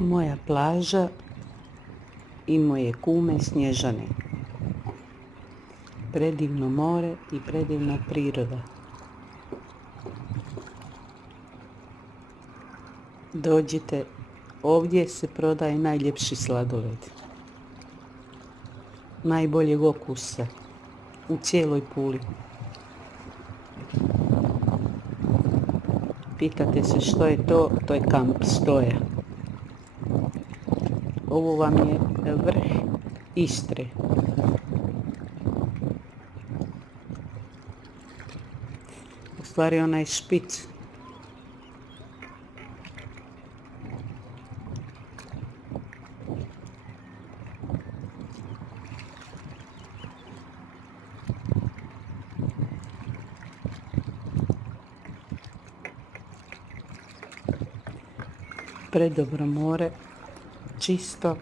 Moja plaža i moje kume Snježane. Predivno more i predivna priroda. Dođite, ovdje se prodaje najljepši sladoled. Najboljeg okusa u cijeloj Puli. Pitate se što je to? To je kamp Stoja. Ovo vam je vrh Istre. U stvari onaj špic. Predobro more, čisto.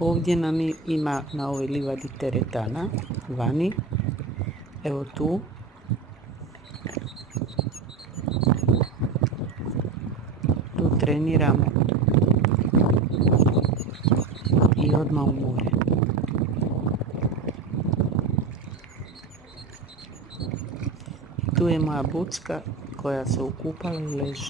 Ovdje nam ima na ovoj livadi teretana, vani. Evo tu. Tu treniramo i odmah u more. Tu je moja bucka koja se ukupala i leži.